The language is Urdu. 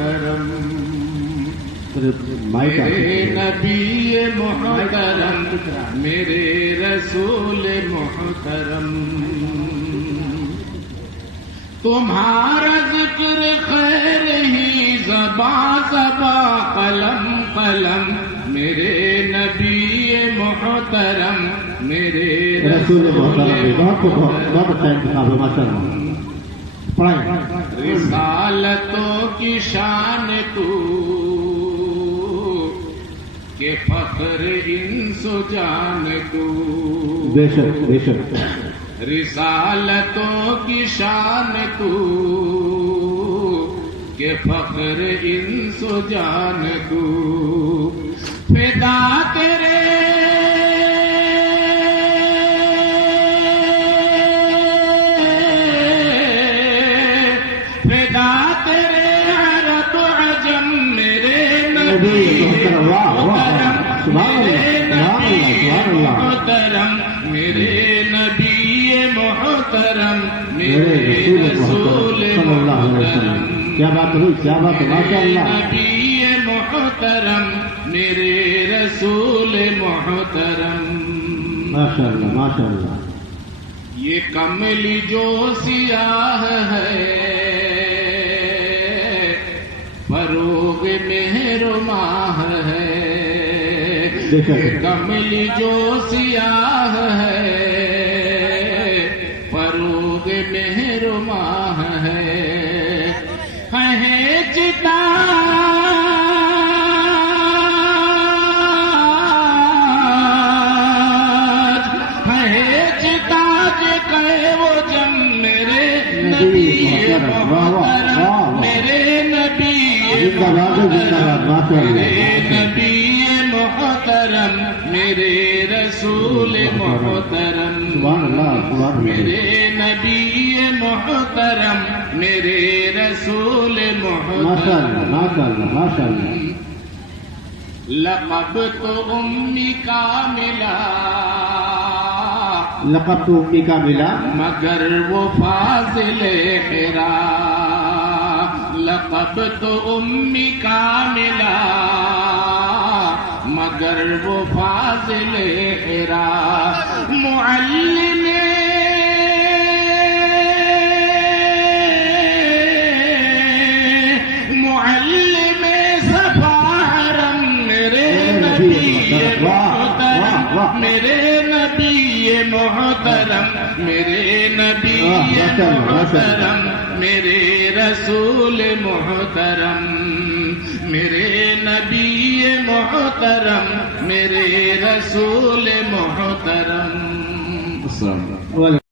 محترم میرے نبی محترم میرے رسول محترم تمہارا ذکر خیر ہی زباں زباں قلم قلم میرے نبی محترم میرے رسول محترم بہت اچھا انتخاب ہے ماشاءاللہ رسالتوں کی شان تو کہ فخر انس و جان تو بے شک بے شک رسالتوں کی شان تو کہ فخر انس و جان تو فدا تیرے میرے نبی محترم میرے رسول محترم کیا بات ہوئی کیا بات نبی محترم میرے رسول محترم ماشاءاللہ ماشاءاللہ یہ کملی جو سیاہ ہے فروغ مہر ماہ ہے کملی جو سیاہ ہے فروغ مہر ماہ ہے چتا ہے چتاج کہ وہ جم میرے نبی محترم میرے نبی محترم میرے رسول محترم میرے نبی محترم میرے رسول محترم لقب تو امی کا ملا لقب تو امی کا ملا مگر وہ فاضل حرا لقب تو امی کا ملا مگر وہ فاضل حرا معلم معلم صفا حرم میرے نبی محترم میرے نبی محترم میرے نبی محترم میرے رسول محترم میرے نبی محترم میرے رسول محترم